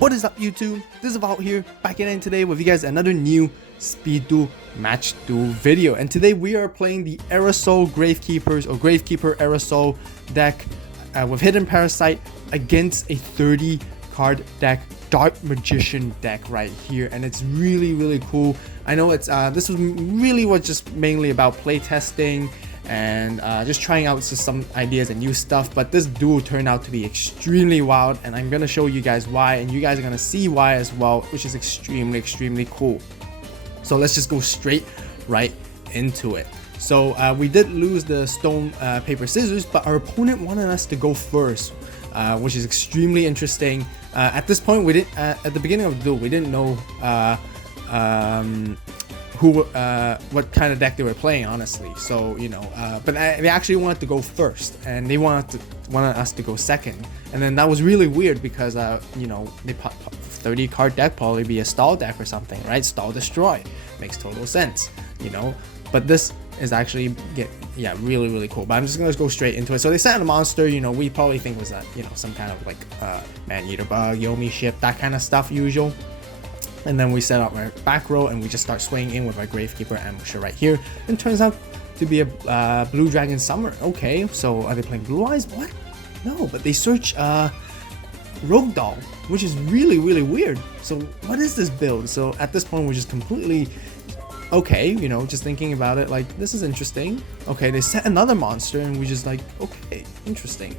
What is up, YouTube? This is AVAULT here, back in today with you guys another new Speed Duel Match Duel video. And today we are playing the Aerosol Gravekeepers or Gravekeeper Aerosol deck with Hidden Parasite against a 30 card deck, Dark Magician deck right here. And it's really cool. I know it's this was really was just mainly about playtesting and just trying out some ideas and new stuff, but this duel turned out to be extremely wild, and I'm gonna show you guys why, and you guys are gonna see why as well, which is extremely cool. So let's just go straight right into it. So we did lose the stone paper scissors, but our opponent wanted us to go first, which is extremely interesting. At this point, we didn't at the beginning of the duel we didn't know what kind of deck they were playing, honestly. So you know, but they actually wanted to go first, and they wanted us to go second, and then that was really weird because you know, they 30 card deck probably be a stall deck or something, right? Stall destroy makes total sense, you know. But this is actually really cool. But I'm just gonna go straight into it. So they sent a monster, you know, we probably think was that, you know, some kind of like man-eater bug, Yomi ship, that kind of stuff usual. And then we set up our back row and we just start swinging in with our Gravekeeper Ambusher right here. And turns out to be a Blue Dragon Summer. Okay, so are they playing Blue Eyes? What? No, but they search Rogue Doll, which is really weird. So what is this build? So at this point we're just completely okay, you know, just thinking about it, like, this is interesting. Okay, they set another monster and we just like, okay, interesting.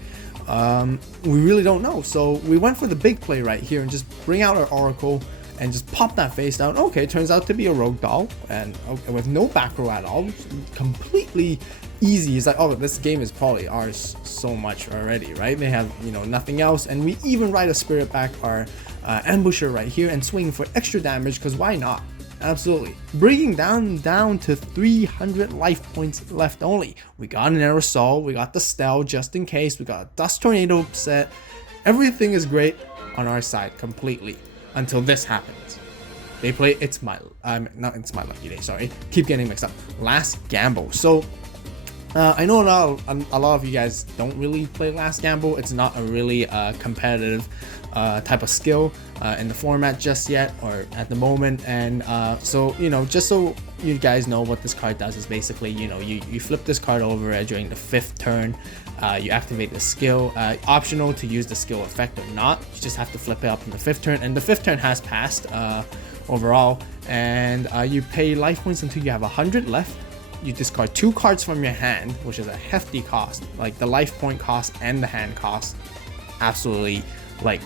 We really don't know. So we went for the big play right here and just bring out our Oracle and just pop that face down. Okay, turns out to be a Rogue Doll, and okay, with no back row at all, completely easy. It's like, oh, this game is probably ours so much already, right? They have, you know, nothing else, and we even ride a Spirit back our Ambusher right here and swing for extra damage, because why not? Absolutely. Bringing down to 300 life points left only. We got an Aerosol, we got the Stell just in case, we got a Dust Tornado set. Everything is great on our side completely. Until this happens. They play It's My Lucky Day, sorry. Keep getting mixed up. Last Gamble. So I know a lot of you guys don't really play Last Gamble. It's not a really competitive type of skill in the format just yet, or at the moment. And so, you know, just so you guys know what this card does is basically, you know, you flip this card over during the 5th turn. You activate the skill, optional to use the skill effect or not. You just have to flip it up in the 5th turn, and the 5th turn has passed overall. And you pay life points until you have 100 left. You discard 2 cards from your hand, which is a hefty cost, like the life point cost and the hand cost. Absolutely, like,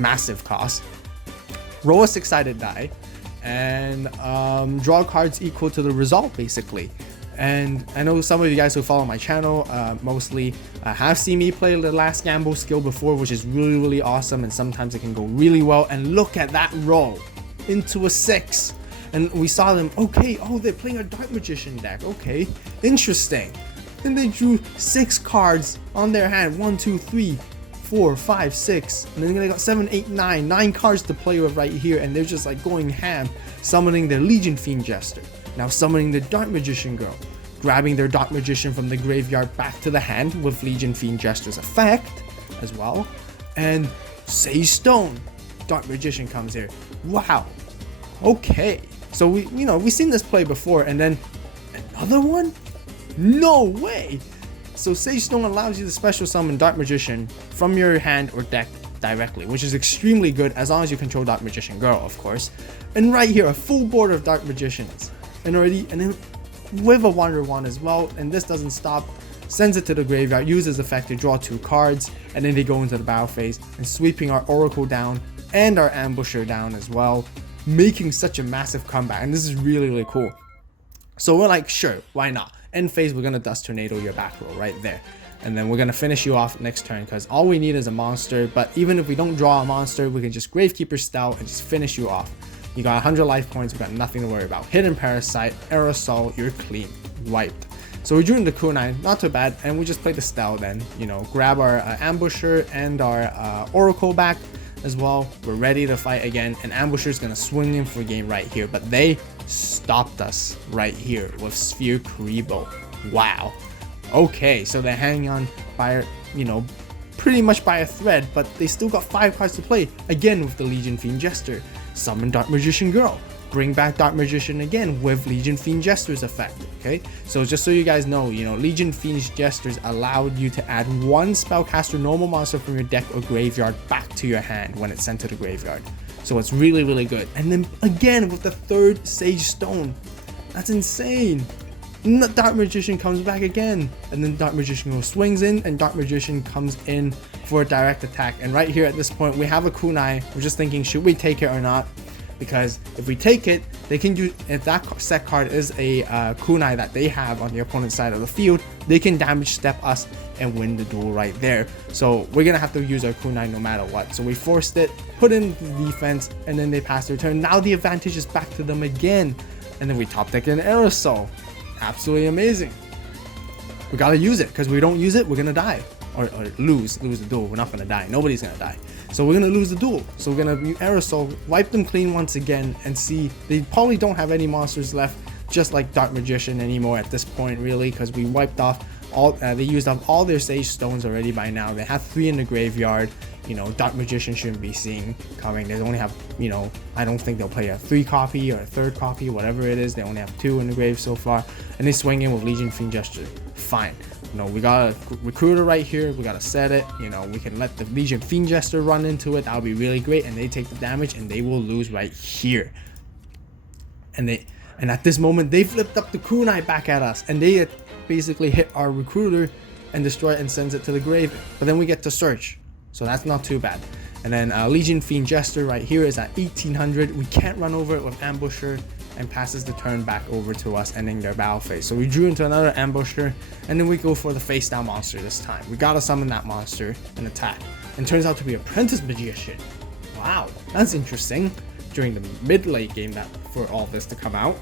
massive cost. Roll a 6-sided die and draw cards equal to the result, basically. And I know some of you guys who follow my channel mostly have seen me play the Last Gamble skill before, which is really awesome, and sometimes it can go really well. And look at that roll into a 6, and we saw them, okay, oh, they're playing a Dark Magician deck, okay, interesting. Then they drew 6 cards on their hand, 1 2 3 4 5 6, and then they got 7 8 9 cards to play with right here, and they're just like going ham, summoning their Legion Fiend Jester, now summoning the Dark Magician Girl, grabbing their Dark Magician from the graveyard back to the hand with Legion Fiend Jester's effect as well, and Sage Stone, Dark Magician comes here. Wow, okay, so we've seen this play before, and then another one? No way! So Sage Stone allows you to special summon Dark Magician from your hand or deck directly, which is extremely good as long as you control Dark Magician Girl, of course. And right here, a full board of Dark Magicians, and then with a Wonder Wand as well. And this doesn't stop, sends it to the graveyard, uses effect to draw 2 cards, and then they go into the battle phase and sweeping our Oracle down and our Ambusher down as well, making such a massive comeback. And this is really cool. So we're like, sure, why not? End phase, we're gonna Dust Tornado your back row right there, and then we're gonna finish you off next turn, because all we need is a monster. But even if we don't draw a monster, we can just Gravekeeper Stout and just finish you off. You got 100 life points, we got nothing to worry about. Hidden Parasite, Aerosol, you're clean, wiped. So we're doing the Kunai, not too bad, and we just play the Stout then, you know, grab our Ambusher and our Oracle back as well. We're ready to fight again, and Ambusher's gonna swing in for game right here, but they stopped us right here with Sphere Kuribo. Wow. Okay, so they're hanging on by, you know, pretty much by a thread, but they still got 5 cards to play, again with the Legion Fiend Jester. Summon Dark Magician Girl. Bring back Dark Magician again with Legion Fiend Jester's effect, okay? So just so you guys know, Legion Fiend Jesters allowed you to add 1 spellcaster normal monster from your deck or graveyard back to your hand when it's sent to the graveyard. So it's really, really good. And then again with the 3rd Sage Stone. That's insane. Dark Magician comes back again, and then Dark Magician Girl swings in, and Dark Magician comes in for a direct attack. And right here at this point, we have a kunai. We're just thinking, should we take it or not? Because if we take it, they can do, if that set card is a kunai that they have on the opponent's side of the field, they can damage step us and win the duel right there. So we're gonna have to use our kunai no matter what. So we forced it, put in the defense, and then they pass their turn. Now the advantage is back to them again, and then we top deck an Aerosol. Absolutely amazing. We gotta use it, because we don't use it, we're gonna die or lose the duel. We're not gonna die. Nobody's gonna die. So we're gonna lose the duel. So we're gonna use Aerosol, wipe them clean once again, and see. They probably don't have any monsters left, just like Dark Magician anymore at this point, really, because we wiped off all. They used up all their Sage Stones already by now. They have 3 in the graveyard. Dark Magician shouldn't be seen coming. They only have, I don't think they'll play a 3 copy or a 3rd copy, whatever it is. They only have 2 in the grave so far, and they swing in with Legion Fiend Gesture. Fine. We got a recruiter right here. We gotta set it. We can let the Legion Fiend Jester run into it. That'll be really great, and they take the damage, and they will lose right here. And at this moment, they flipped up the kunai back at us, and they basically hit our recruiter and destroy it and sends it to the grave. But then we get to search. So that's not too bad. And then Legion Fiend Jester right here is at 1800. We can't run over it with Ambusher, and passes the turn back over to us, ending their battle phase. So we drew into another Ambusher, and then we go for the face down monster this time. We gotta summon that monster and attack. And turns out to be Apprentice Magician. Wow, that's interesting. During the mid-late game for all this to come out.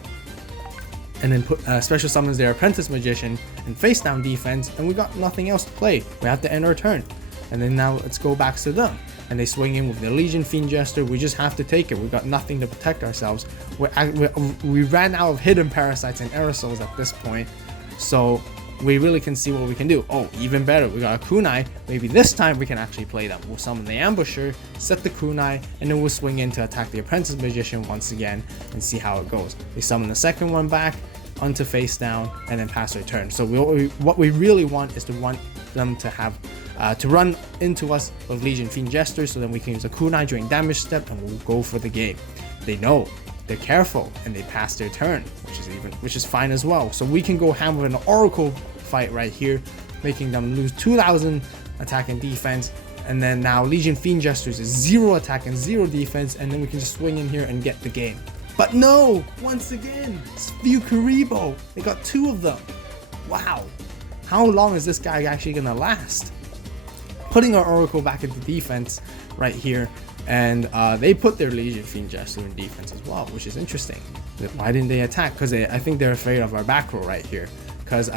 And then put special summons their Apprentice Magician and face down defense, and we got nothing else to play. We have to end our turn. And then now let's go back to them. And they swing in with the Legion Fiend Jester. We just have to take it. We got nothing to protect ourselves. We ran out of hidden parasites and aerosols at this point. So we really can see what we can do. Oh, even better, we got a kunai. Maybe this time we can actually play them. We'll summon the Ambusher, set the kunai, and then we'll swing in to attack the Apprentice Magician once again and see how it goes. They summon the second one back onto face down and then pass their turn. So what we really want is to want them to have to run into us with Legion Fiend Jester, so then we can use a kunai during damage step and we'll go for the game. They know, they're careful, and they pass their turn, which is fine as well. So we can go ham with an Oracle fight right here, making them lose 2000 attack and defense. And then now Legion Fiend Jesters is 0 attack and 0 defense, and then we can just swing in here and get the game. But no, once again, Karibo. They got 2 of them. Wow, how long is this guy actually gonna last? Putting our Oracle back into defense right here, and they put their Legion Fiend Jester in defense as well, which is interesting. Why didn't they attack? Because I think they're afraid of our back row right here. Because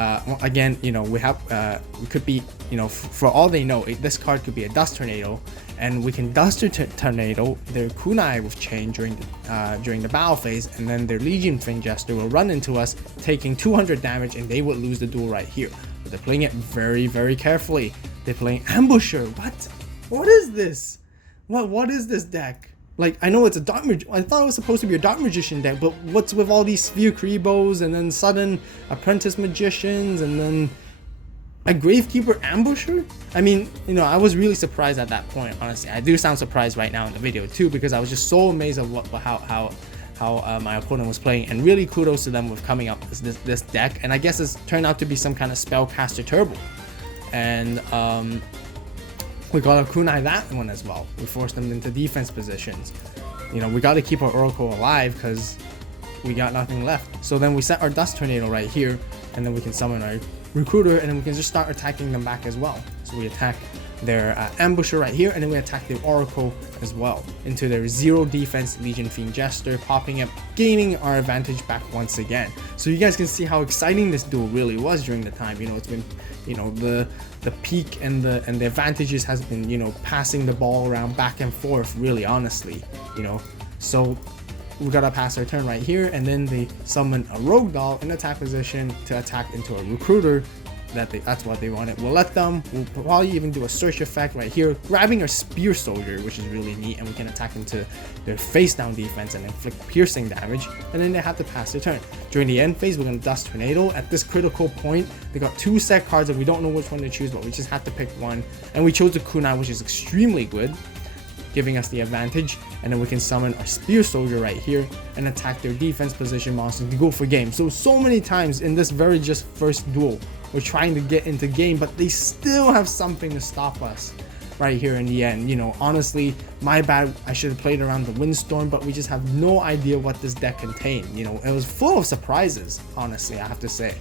again, we could be, for all they know, this card could be a Dust Tornado, and we can Dust Tornado their kunai with chain during the battle phase, and then their Legion Fiend Jester will run into us, taking 200 damage, and they would lose the duel right here. But they're playing it very, very carefully. They're playing Ambusher. What is this? What is this deck? Like, I know it's a Dark Magician. I thought it was supposed to be a Dark Magician deck, but what's with all these Karibos and then sudden Apprentice Magicians and then a Gravekeeper Ambusher? I mean, I was really surprised at that point, honestly. I do sound surprised right now in the video too, because I was just so amazed at how my opponent was playing, and really kudos to them with coming up with this deck. And I guess it's turned out to be some kind of Spellcaster Turbo. And we got to kunai that one as well. We forced them into defense positions. We got to keep our Oracle alive because we got nothing left. So then we set our Dust Tornado right here, and then we can summon our Recruiter, and then we can just start attacking them back as well. So we attack their Ambusher right here, and then we attack the Oracle as well into their 0 defense Legion Fiend Jester, popping up, gaining our advantage back once again. So you guys can see how exciting this duel really was during the time. It's been, the peak and the advantages has been, passing the ball around back and forth, really, honestly. So we gotta pass our turn right here, and then they summon a Rogue Doll in attack position to attack into a Recruiter, that's what they wanted. We'll let them. We'll probably even do a search effect right here, grabbing our Spear Soldier, which is really neat, and we can attack into their face down defense and inflict piercing damage, and then they have to pass their turn. During the end phase, we're going to Dust Tornado. At this critical point, they got 2 set cards and we don't know which one to choose, but we just have to pick one, and we chose the Kunai, which is extremely good, giving us the advantage. And then we can summon our Spear Soldier right here and attack their defense position monsters to go for game. So many times in this very just first duel, we're trying to get into game, but they still have something to stop us right here in the end. You know, honestly, my bad. I should have played around the Windstorm, but we just have no idea what this deck contained. You know, it was full of surprises, honestly, I have to say.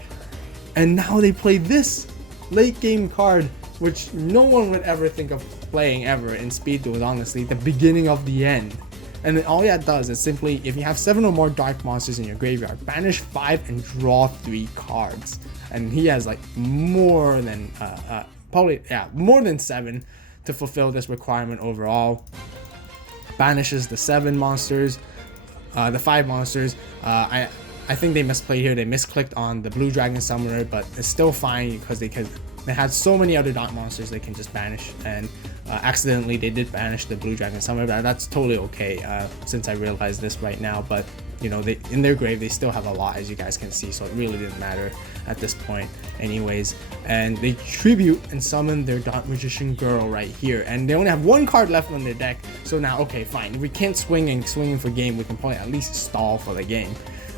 And now they play this late game card, which no one would ever think of playing ever in Speed Duels, honestly, the beginning of the end. And then all that does is simply, if you have 7 or more dark monsters in your graveyard, banish 5 and draw 3 cards. And he has like more than more than 7 to fulfill this requirement overall. Banishes the 7 monsters, the 5 monsters. I think they misplayed here. They misclicked on the Blue Dragon Summoner, but it's still fine because they had so many other dark monsters they can just banish, and accidentally they did banish the Blue Dragon Summoner, but that's totally okay since I realized this right now. But you know, they in their grave they still have a lot, as you guys can see, so it really didn't matter at this point anyways. And they tribute and summon their Dark Magician Girl right here, and they only have 1 card left on their deck. So now, okay, fine, if we can't swing for game, we can probably at least stall for the game,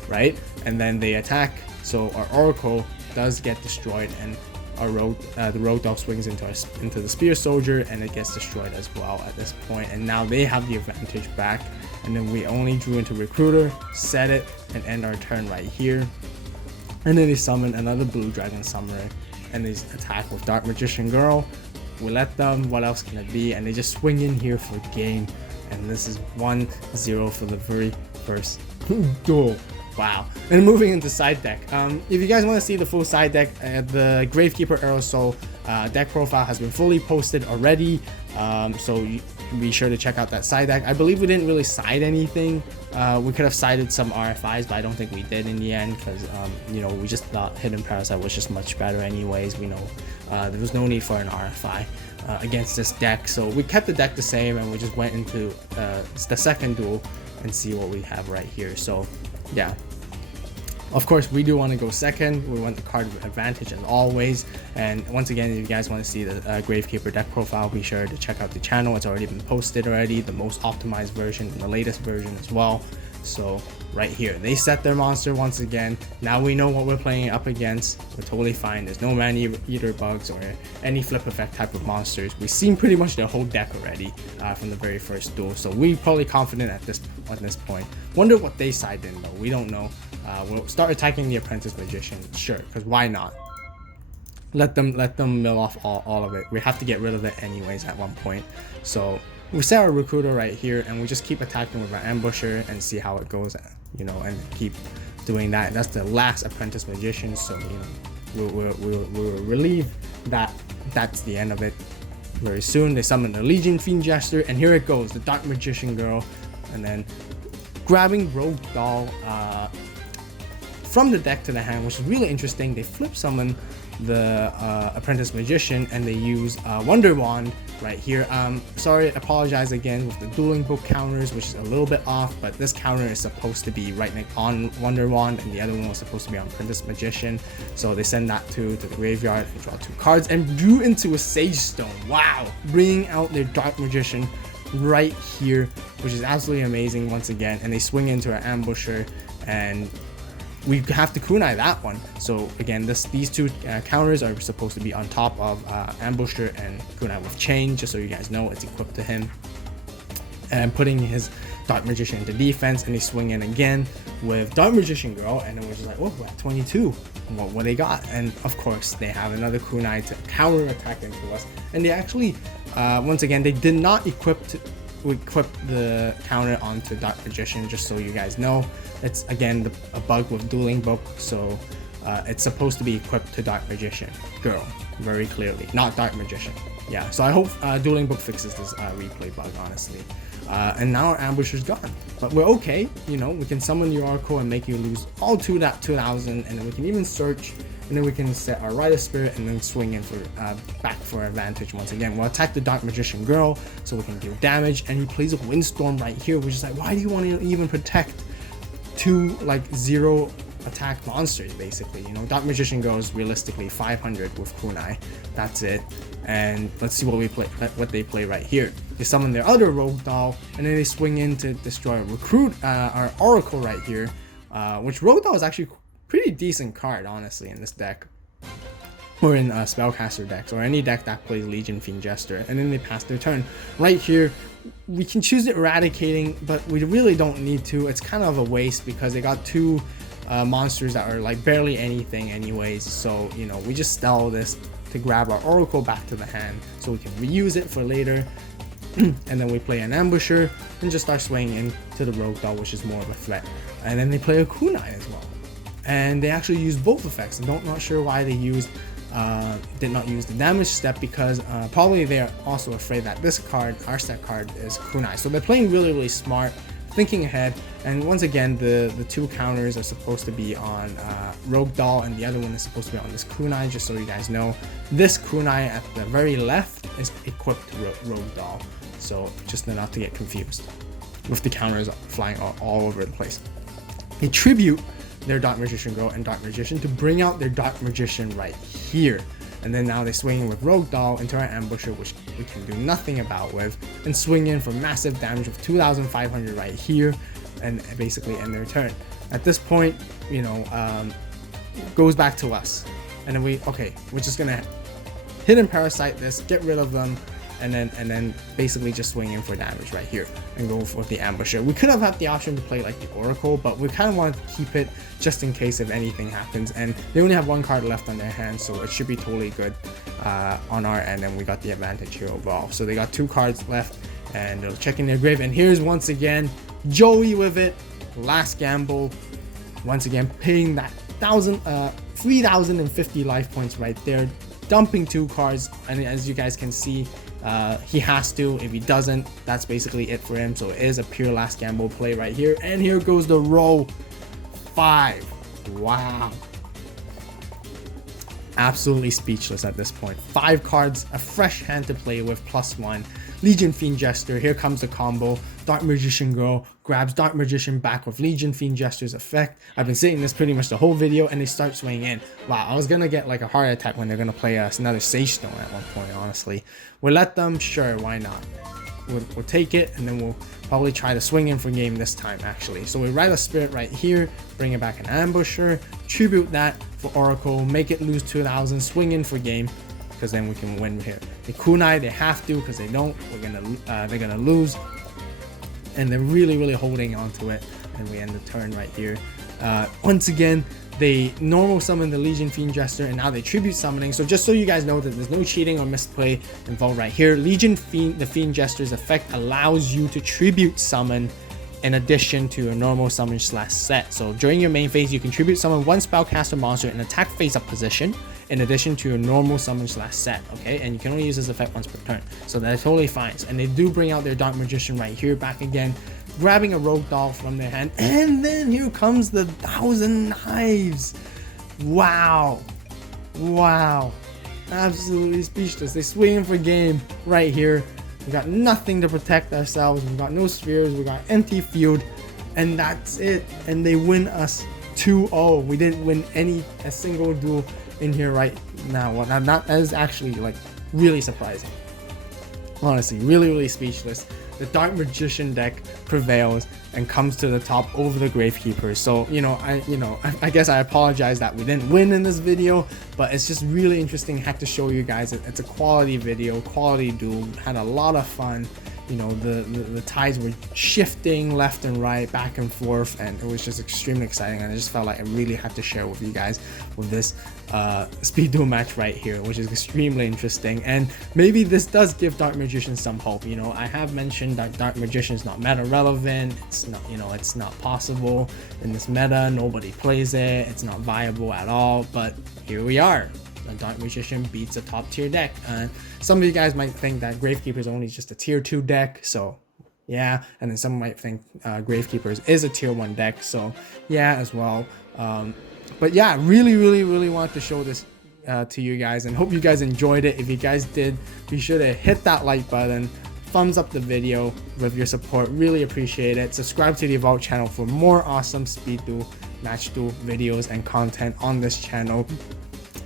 right? And then they attack, so our Oracle does get destroyed, and the Rogue Dog swings into the Spear Soldier, and it gets destroyed as well at this point. And now they have the advantage back, and then we only drew into Recruiter, set it, and end our turn right here. And then they summon another Blue Dragon Summoner, and they attack with Dark Magician Girl. We let them, what else can it be? And they just swing in here for game, and this is 1-0 for the very first duel. Wow. And moving into side deck, if you guys want to see the full side deck, the Gravekeeper Aerosol deck profile has been fully posted already, so be sure to check out that side deck. I believe we didn't really side anything. We could have sided some RFIs, but I don't think we did in the end, because you know, we just thought Hidden Parasite was just much better anyways. We know there was no need for an RFI against this deck, so we kept the deck the same, and we just went into the second duel and see what we have right here. So yeah, of course we do want to go second. We want the card advantage as always. And once again, if you guys want to see the Gravekeeper deck profile, be sure to check out the channel. It's already been posted already, the most optimized version and the latest version as well. So right here, they set their monster once again. Now we know what we're playing up against. We're totally fine. There's no Man Eater bugs or any flip effect type of monsters. We've seen pretty much their whole deck already from the very first duel, so we're probably confident at this point. Wonder what they side in though. We don't know. We'll start attacking the Apprentice Magician, sure, because why not? Let them mill off all of it. We have to get rid of it anyways at one point. So we set our Recruiter right here, and we just keep attacking with our Ambusher and see how it goes, you know, and keep doing that. That's the last Apprentice Magician, so you know, we'll relieve that that's the end of it very soon. They summon the Legion Fiend Jester, and here it goes, the Dark Magician Girl, and then grabbing Rogue Doll from the deck to the hand, which is really interesting. They flip summon the Apprentice Magician, and they use Wonder Wand right here. Sorry, apologize again with the Dueling Book counters, which is a little bit off, but this counter is supposed to be right on Wonder Wand, and the other one was supposed to be on Apprentice Magician. So they send that to the graveyard and draw 2 cards and drew into a Sage Stone. Wow, bringing out their Dark Magician right here, which is absolutely amazing once again. And they swing into our Ambusher, and we have to kunai that one. So again, these 2 counters are supposed to be on top of Ambusher and kunai with Chain, just so you guys know it's equipped to him. And putting his Dark Magician into defense, and they swing in again with Dark Magician Girl, and then we're just like, oh, we're at 22. What they got? And of course, they have another kunai to counter attack into us. And they actually, once again, they did not equip the counter onto Dark Magician, just so you guys know. It's again a bug with Dueling Book, so it's supposed to be equipped to Dark Magician Girl very clearly, not Dark Magician. Yeah, so I hope Dueling Book fixes this replay bug, honestly. and now our ambusher's gone. But we're okay, you know, we can summon the Oracle and make you lose all 2000, and then we can even search, and then we can set our Rider Spirit and then swing in for back for advantage once again. We'll attack the Dark Magician Girl so we can deal damage, and he plays a Windstorm right here, which is like, why do you want to even protect two like 0 attack monsters? Basically, you know, Dark Magician goes realistically 500 with kunai, that's it. And let's see what they play right here. They summon their other Rogue Doll, and then they swing in to destroy our Oracle right here, which Rogue Doll is actually pretty decent card, honestly, in this deck, or in spellcaster decks, or any deck that plays Legion Fiend Jester. And then they pass their turn right here. We can choose Eradicating, but we really don't need to. It's kind of a waste because they got two monsters that are like barely anything anyways, so you know, we just sell this to grab our Oracle back to the hand so we can reuse it for later. And then we play an Ambusher and just start swinging into the Rogue Doll, which is more of a threat. And then they play a kunai as well, and they actually use both effects. I'm not sure why they did not use the damage step, because probably they're also afraid that this card, our set card, is kunai. So they're playing really smart, thinking ahead. And once again, the two counters are supposed to be on Rogue Doll, and the other one is supposed to be on this kunai. Just so you guys know, this kunai at the very left is equipped to Rogue Doll, so just not to get confused with the counters flying all over the place. They tribute their Dark Magician Girl and Dark Magician to bring out their Dark Magician right here. And then now they swing in with Rogue Doll into our Ambusher, which we can do nothing about with, and swing in for massive damage of 2,500 right here, and basically end their turn. At this point, you know, it goes back to us, and then we're just gonna hidden parasite this, get rid of them, and then basically just swing in for damage right here and go for the Ambusher. We could have had the option to play like the Oracle, but we kind of wanted to keep it just in case if anything happens, and they only have one card left on their hand, so it should be totally good on our end, and we got the advantage here overall. So they got 2 cards left, and they're checking their grave, and here's once again Joey with it, last gamble, once again paying that 3,050 life points right there, dumping 2 cards, and as you guys can see, he has to. If he doesn't, that's basically it for him. So it is a pure last gamble play right here. And here goes the roll. 5. Wow. Absolutely speechless at this point. 5 cards, a fresh hand to play with, +1. Legion Fiend Jester, here comes the combo. Dark Magician Girl grabs Dark Magician back with Legion Fiend Jester's effect. I've been saying this pretty much the whole video, and they start swinging in. Wow, I was gonna get like a heart attack when they're gonna play another Sage Stone at one point, honestly. We'll let them, sure, why not? We'll take it, and then we'll probably try to swing in for game this time, actually. So we Rider Spirit right here, bring it back an Ambusher, tribute that for Oracle, make it lose 2,000, swing in for game, because then we can win here. The kunai, they have to, because they don't, they're gonna lose, and they're really holding on to it. And we end the turn right here. Once again, they normal summon the Legion Fiend Jester, and now they tribute summoning. So just so you guys know that there's no cheating or misplay involved right here. Legion Fiend, the Fiend Jester's effect allows you to tribute summon in addition to your normal summon / set. So during your main phase, you can tribute summon 1 spellcaster monster in attack face up position in addition to your normal summon / set, okay? And you can only use this effect once per turn, so that's totally fine. And they do bring out their Dark Magician right here back again, grabbing a Rogue Doll from their hand, and then here comes the 1,000 Knives. Wow, absolutely speechless. They swing in for game right here. We got nothing to protect ourselves, we got no spheres, we got empty field, and that's it. And they win us 2-0. We didn't win a single duel in here right now. Well, that is actually like really surprising, honestly. Really speechless. The Dark Magician deck prevails and comes to the top over the Gravekeeper. So I guess I apologize that we didn't win in this video, but it's just really interesting. Had to show you guys it's a quality video, quality duel. Had a lot of fun. You know, the tides were shifting left and right, back and forth, and it was just extremely exciting. And I just felt like I really had to share with you guys with this speed duel match right here, which is extremely interesting. And maybe this does give Dark Magician some hope. You know, I have mentioned that Dark Magician is not meta relevant. It's not, it's not possible in this meta. Nobody plays it. It's not viable at all. But here we are. The Dark Magician beats a top tier deck. Some of you guys might think that Gravekeeper is only just a tier 2 deck, so yeah. And then some might think Gravekeepers is a tier 1 deck, so yeah, as well. But yeah, really want to show this to you guys, and hope you guys enjoyed it. If you guys did, be sure to hit that like button, thumbs up the video with your support, really appreciate it. Subscribe to the AVAULT channel for more awesome speed duel, match duel videos and content on this channel,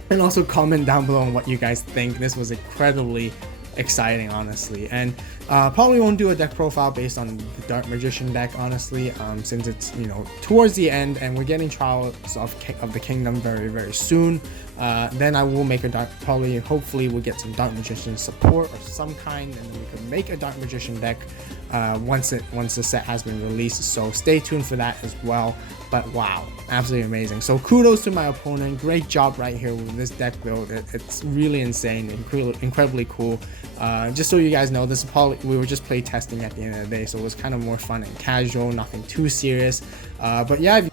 and also comment down below on what you guys think. This was incredibly exciting, honestly, and probably won't do a deck profile based on the Dark Magician deck, honestly, since it's, you know, towards the end and we're getting Trials of the Kingdom very soon. Then I will make a dark, probably, hopefully we'll get some Dark Magician support of some kind, and then we can make a Dark Magician deck once the set has been released, so stay tuned for that as well. But wow, absolutely amazing. So kudos to my opponent, great job right here with this deck build. It's really insane, incredibly cool. Just so you guys know, this is probably, we were just play testing at the end of the day, so it was kind of more fun and casual, nothing too serious. But yeah,